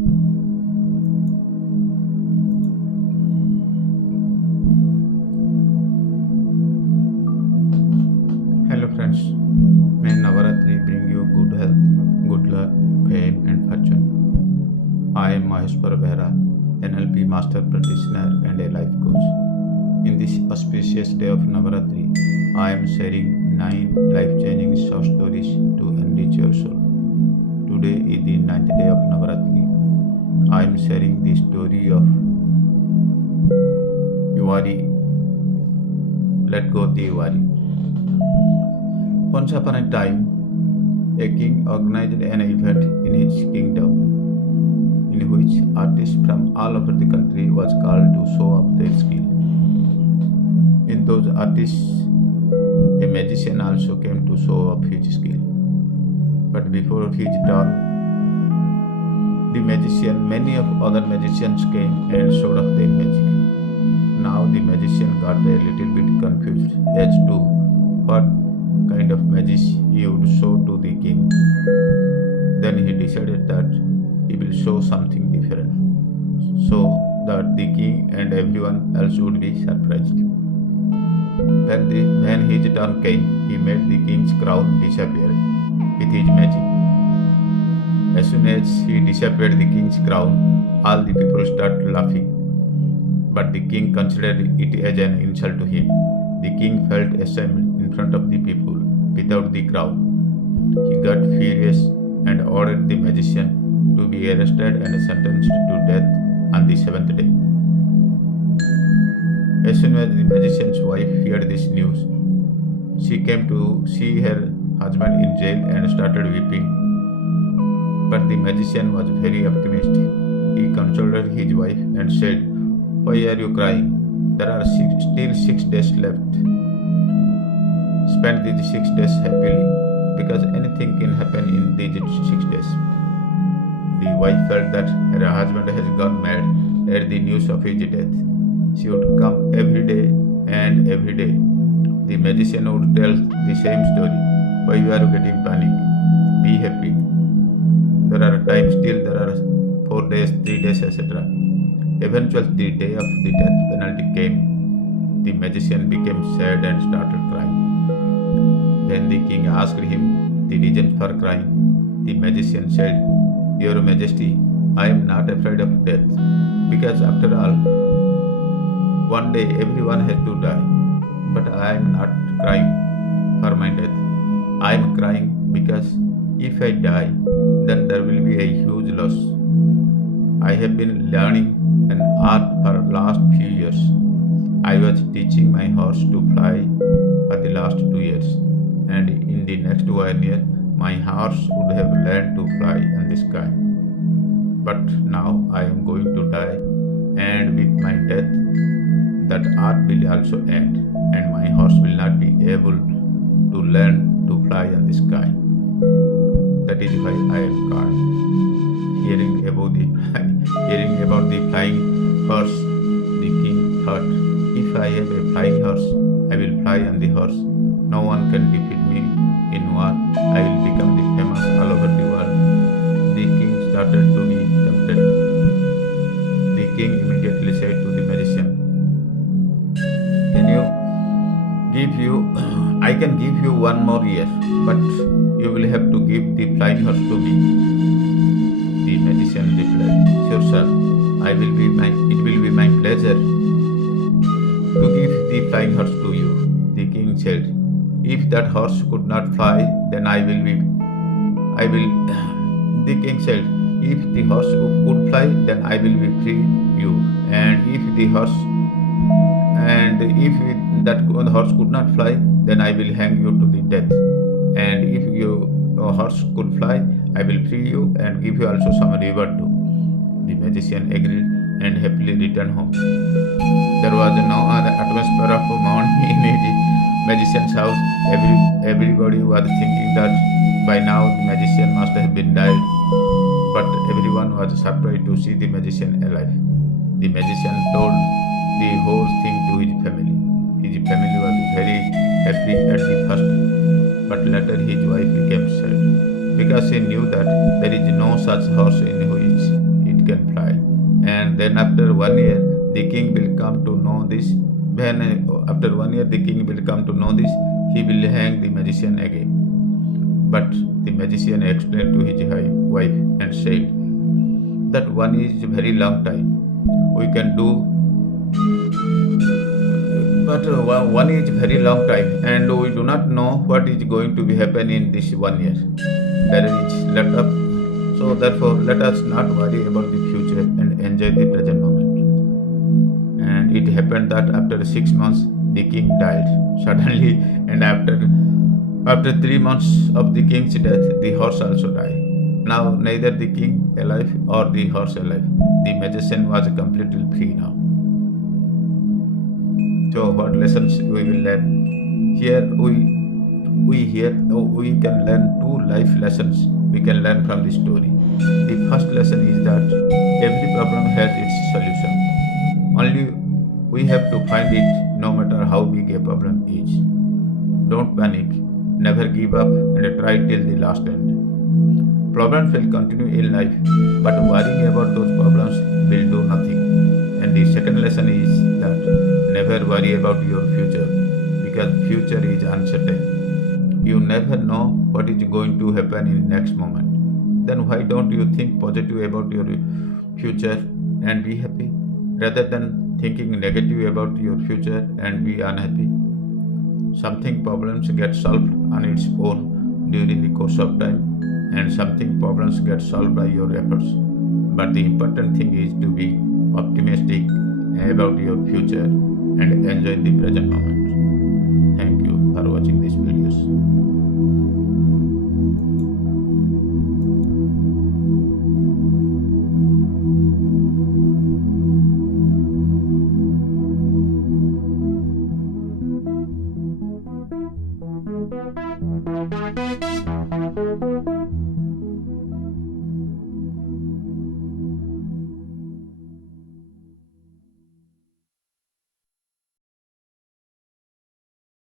Hello friends, may Navaratri bring you good health, good luck, fame and fortune. I am Maheshwar Behra, NLP Master Practitioner and a life coach. In this auspicious day of Navaratri, I am sharing 9 life-changing short stories to enrich your soul. Today is the ninth day of Navaratri. I am sharing the story of Yuvari. Let go the Yuvari. Once upon a time, a king organized an event in his kingdom in which artists from all over the country was called to show off their skill. In those artists, a magician also came to show off his skill. But before his turn, many of other magicians came and showed off their magic. Now the magician got a little bit confused as to what kind of magic he would show to the king. Then he decided that he will show something different so that the king and everyone else would be surprised. When his turn came, he made the king's crown disappear with his magic. As soon as he disappeared the king's crown, all the people started laughing. But the king considered it as an insult to him. The king felt ashamed in front of the people without the crown. He got furious and ordered the magician to be arrested and sentenced to death on the seventh day. As soon as the magician's wife heard this news, she came to see her husband in jail and started weeping. But the magician was very optimistic. He consoled his wife and said, "Why are you crying? There are still 6 days left. Spend these 6 days happily, because anything can happen in these 6 days." The wife felt that her husband has gone mad at the news of his death. She would come every day and every day. The magician would tell the same story. "Why you are getting panic? Be happy. There are times still, there are 4 days, 3 days, etc." Eventually, the day of the death penalty came. The magician became sad and started crying. Then the king asked him the reason for crying. The magician said, "Your Majesty, I am not afraid of death, because after all, one day everyone has to die. But I am not crying for my death. I am crying because if I die, then there will be a huge loss. I have been learning an art for last few years. I was teaching my horse to fly for the last 2 years, and in the next 1 year, my horse would have learned to fly in the sky. But now I am going to die, and with my death, that art will also end, and my horse will not be able to learn to fly in the sky. That is why I am crying." Hearing about the flying horse, the king thought, "If I have a flying horse, I will fly on the horse. No one can defeat me in war. I will become the famous all over the world." The king started to be tempted. The king immediately said to the magician, "Can you give you I can give you 1 more year, but you will have to give the flying horse to me." The magician replied, "Sure, sir. It will be my pleasure to give the flying horse to you." The king said, "If that horse could not fly, then I will. The king said, "If the horse could fly, then I will be free you. And if that horse could not fly, then I will hang you to the death. And if your horse could fly, I will free you and give you also some reward too." The magician agreed and happily returned home. There was no other atmosphere of mourning in the magician's house. Everybody was thinking that by now the magician must have been died, but everyone was surprised to see the magician alive. The magician told the whole thing to his family. His family was very happy at the first, but later his wife became sad because she knew that there is no such horse in which it can fly. And then after 1 year, the king will come to know this. When after 1 year the king will come to know this, he will hang the magician again. But the magician explained to his wife and said that one is a very long time. We can do, but one is very long time, and we do not know what is going to be happen in this 1 year. There is lot of, so therefore let us not worry about the future and enjoy the present moment. And it happened that after 6 months the king died suddenly, and after 3 months of the king's death, the horse also died. Now neither the king alive or the horse alive. The magician was completely free now. So what lessons we will learn? Here we can learn two life lessons we can learn from this story. The first lesson is that every problem has its solution. Only we have to find it, no matter how big a problem is. Don't panic, never give up, and try till the last end. Problems will continue in life, but worrying about those problems will do nothing. And the second lesson is that never worry about your future, because future is uncertain. You never know what is going to happen in next moment. Then why don't you think positive about your future and be happy, rather than thinking negative about your future and be unhappy? Something problems get solved on its own during the course of time, and something problems get solved by your efforts. But the important thing is to be optimistic about your future and enjoy the present moment. Thank you for watching these videos.